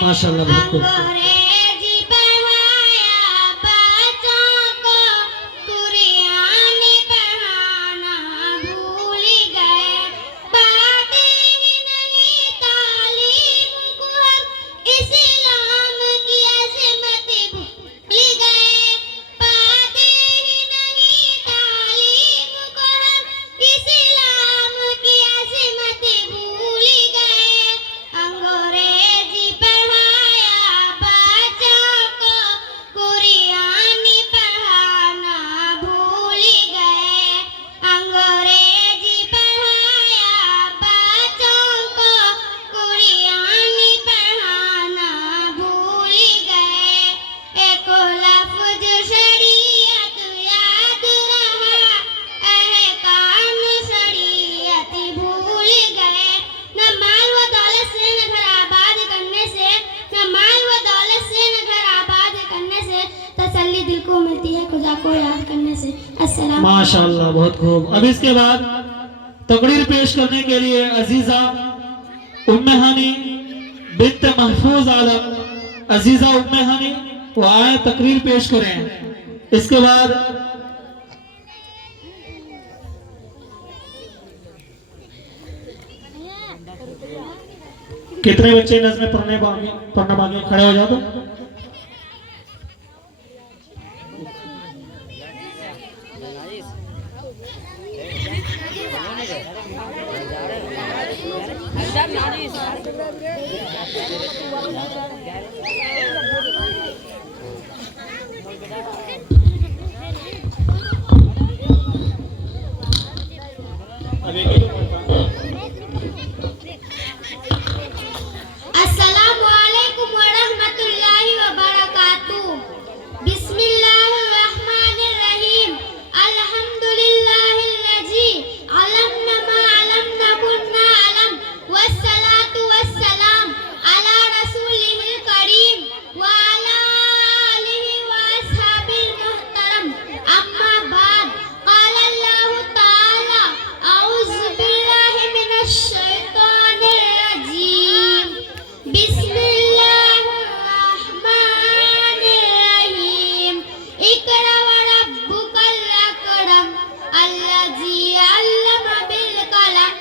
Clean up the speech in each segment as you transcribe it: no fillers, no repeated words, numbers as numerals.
माशाल्लाह बहुत खूब। अंग्रेजी पढ़ाया बच्चों को, कुरान पढ़ाना भूल गए। पाते ही नहीं तालीम को हम, इस्लाम की अज़मत भूल गए। पाते ही नहीं तालीम को हम, इस्लाम की अज़मत भूल गए। अंग्रेजी पढ़ाया बच्चों को, कुरान पढ़ाना भूल गए। अंग्रेजी पढ़ाया बच्चों को, कुरान पढ़ाना भूल गए। एक लफ्ज़ शरीयत याद रहा, अहकाम शरीयत भूल गए। न माल व दौलत से, न घर आबाद करने से, न माल व दौलत से, न घर आबाद करने से, तसल्ली दिल को मिलती है खुदा को याद करने से। अस्सलाम। माशाल्लाह बहुत खूब। अब इसके बाद तकरीर पेश करने के लिए अजीजा उम्मे हनी बिन्त महफूज आलम, अजीजा उम्मे हनी वो आए तकरीर पेश करें। इसके बाद कितने बच्चे नज़्में पढ़ना बाकी खड़े हो जाओ तो। अस्सलामु अलैकुम व रहमतुल्लाहि व बरकातुहू। बिस्मिल्लाहिर्रहमानिर्रहीम। अल्हम्दुलिल्लाहिल्लज़ी अलमना मा लम नकुन नअलम, वस्सलातु वस्सलाम अला रसूलिहिल करीम व अला आलिहि व अस्हाबिल मुहतरम। अम्मा बाद, क़ाल अल्लाहु तआला, अऊज़ु बिल्लाहि मिनश शैतानिर रजीम। बिस्मिल्लाहिर्रहमानिर्रहीम। इक़रा व रब्बुकल अकरम, अल्लज़ी अल्लम बिल कलम,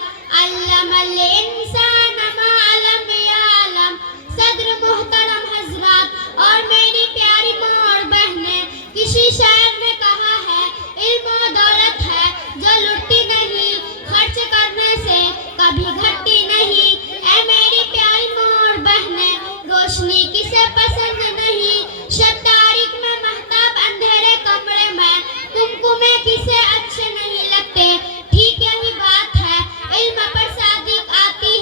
अल्लमल इंसान मा लम यअलम। सद्र मुहतरम हज़रात और मेरी प्यारी माँ और बहनें, किसी शायर ने कहा है, इल्म वो दौलत है जो लुटती नहीं, खर्च करने से कभी घटती नहीं। ऐ मेरी प्यारी माँ और बहनें, रोशनी किसे पसंद नहीं, शब तारीख में महताब अंधेरे कमरे में, कुमकुमे किसे अच्छे नहीं लगते। ठीक यही बात है, इल्म पर सादिक आती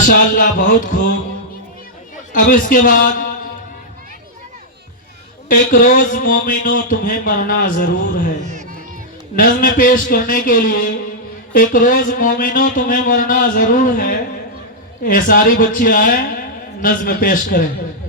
माशाअल्लाह बहुत खूब। अब इसके बाद एक रोज मोमिनो तुम्हें मरना जरूर है। नज़्म पेश करने के लिए एक रोज मोमिनो तुम्हें मरना जरूर है। ये सारी बच्चियां आए नज़्म पेश करें।